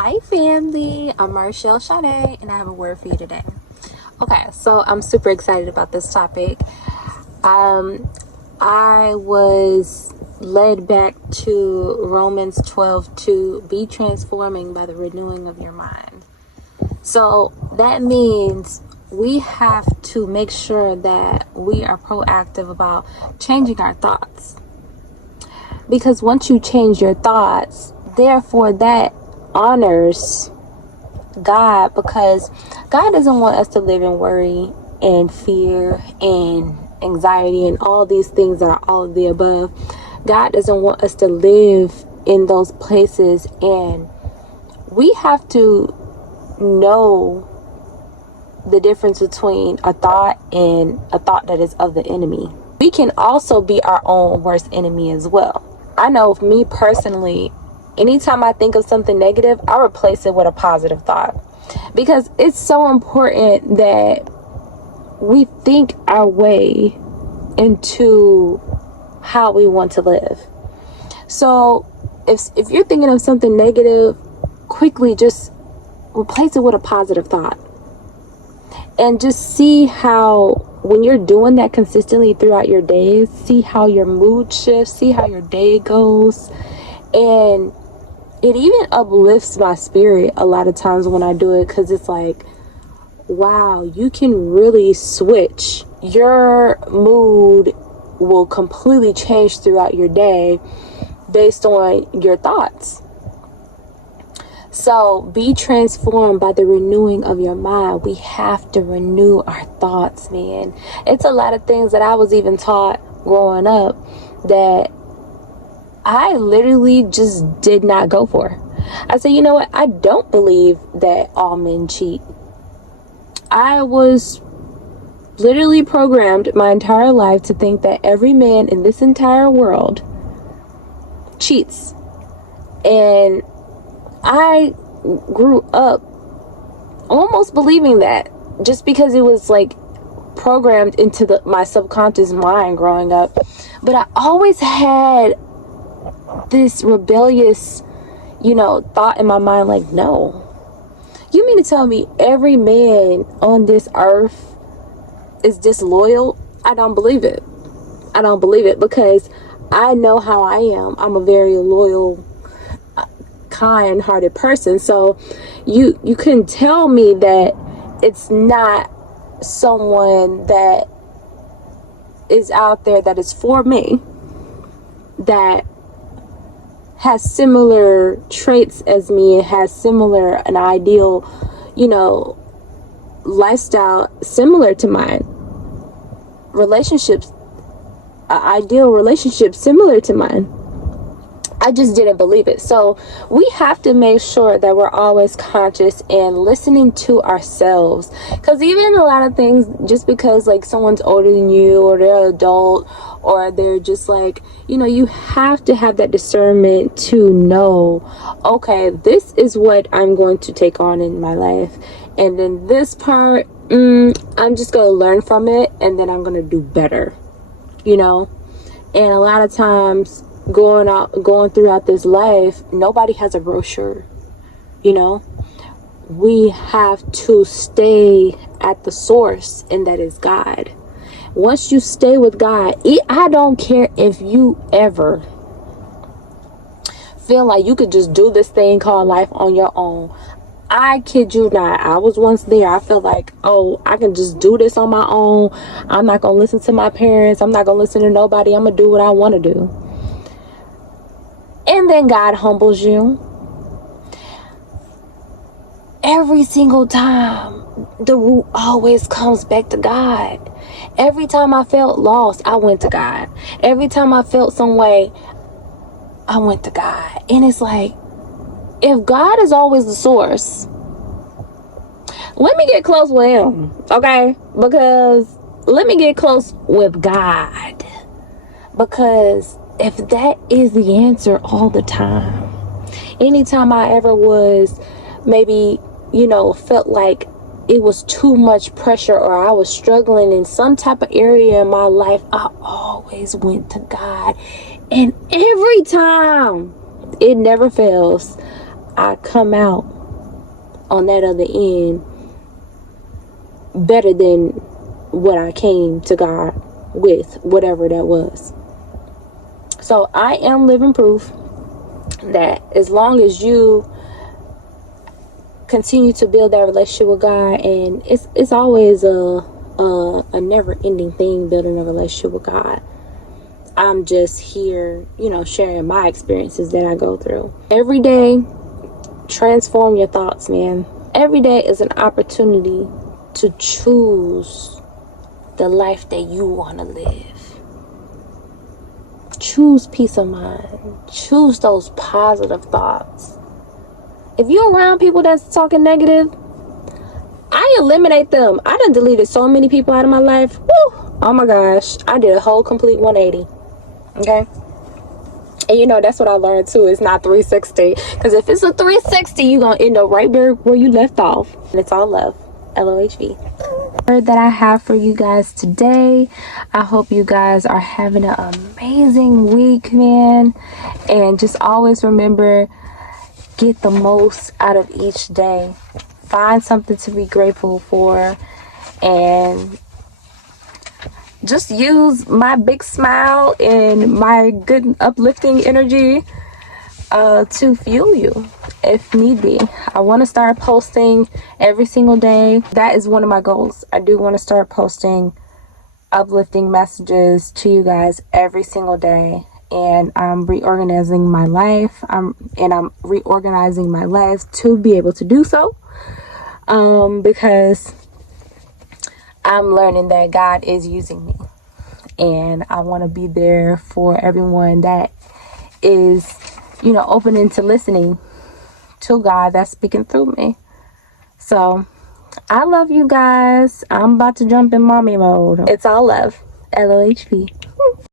Hi family, I'm Marchell Sade and I have a word for you today. Okay, so I'm super excited about this topic. I was led back to Romans 12 to be transforming by the renewing of your mind. So that means we have to make sure that we are proactive about changing our thoughts. Because once you change your thoughts, therefore that honors God, because God doesn't want us to live in worry and fear and anxiety and all these things that are all of the above. God doesn't want us to live in those places, and we have to know the difference between a thought and a thought that is of the enemy. We can also be our own worst enemy as well. I know for me personally, anytime I think of something negative, I replace it with a positive thought, because it's so important that we think our way into how we want to live. So if you're thinking of something negative, quickly just replace it with a positive thought, and just see how when you're doing that consistently throughout your days, see how your mood shifts, see how your day goes. And it even uplifts my spirit a lot of times when I do it, because it's like, wow, you can really switch. Your mood will completely change throughout your day based on your thoughts. So be transformed by the renewing of your mind. We have to renew our thoughts, man. It's a lot of things that I was even taught growing up that I literally just did not go for. I said, you know what? I don't believe that all men cheat. I was literally programmed my entire life to think that every man in this entire world cheats. And I grew up almost believing that, just because it was like programmed into my subconscious mind growing up. But I always had this rebellious, thought in my mind, like, no. You mean to tell me every man on this earth is disloyal? I don't believe it. I don't believe it, because I know how I am. I'm a very loyal, kind-hearted person. So you couldn't tell me that it's not someone that is out there that is for me, that has similar traits as me, and has similar an ideal, lifestyle similar to mine, relationships, ideal relationships similar to mine. I just didn't believe it. So we have to make sure that we're always conscious and listening to ourselves, because even a lot of things, just because like someone's older than you, or they're an adult, or they're just like, you have to have that discernment to know, okay, this is what I'm going to take on in my life, and then this part, I'm just going to learn from it, and then I'm going to do better, and a lot of times going throughout this life, nobody has a brochure. We have to stay at the source, and that is God. Once you stay with God, I don't care if you ever feel like you could just do this thing called life on your own. I kid you not. I was once there. I felt like, oh, I can just do this on my own. I'm not going to listen to my parents. I'm not going to listen to nobody. I'm going to do what I want to do. And then God humbles you. Every single time, the root always comes back to God. Every time I felt lost, I went to God. Every time I felt some way, I went to God. And it's like, if God is always the source, let me get close with Him, okay? Because let me get close with God. Because if that is the answer all the time, anytime I ever was maybe, felt like it was too much pressure, or I was struggling in some type of area in my life, I always went to God. And every time, it never fails, I come out on that other end better than what I came to God with, whatever that was. So I am living proof that as long as you continue to build that relationship with God, and it's always a never-ending thing, building a relationship with God. I'm just here, sharing my experiences that I go through. Every day, transform your thoughts, man. Every day is an opportunity to choose the life that you want to live. Choose peace of mind. Choose those positive thoughts. If you're around people that's talking negative, I eliminate them. I done deleted so many people out of my life. Woo! Oh my gosh. I did a whole complete 180. Okay? And that's what I learned too. It's not 360. Because if it's a 360, you're going to end up right where you left off. And it's all love. LOHV. Word that I have for you guys today. I hope you guys are having an amazing week, man. And just always remember, get the most out of each day. Find something to be grateful for, and just use my big smile and my good uplifting energy to fuel you if need be. I want to start posting every single day. That is one of my goals. I do want to start posting uplifting messages to you guys every single day. And I'm reorganizing my life. I'm reorganizing my life to be able to do so. Because I'm learning that God is using me. And I want to be there for everyone that is, open into listening to God that's speaking through me. So, I love you guys. I'm about to jump in mommy mode. It's all love. LOHP.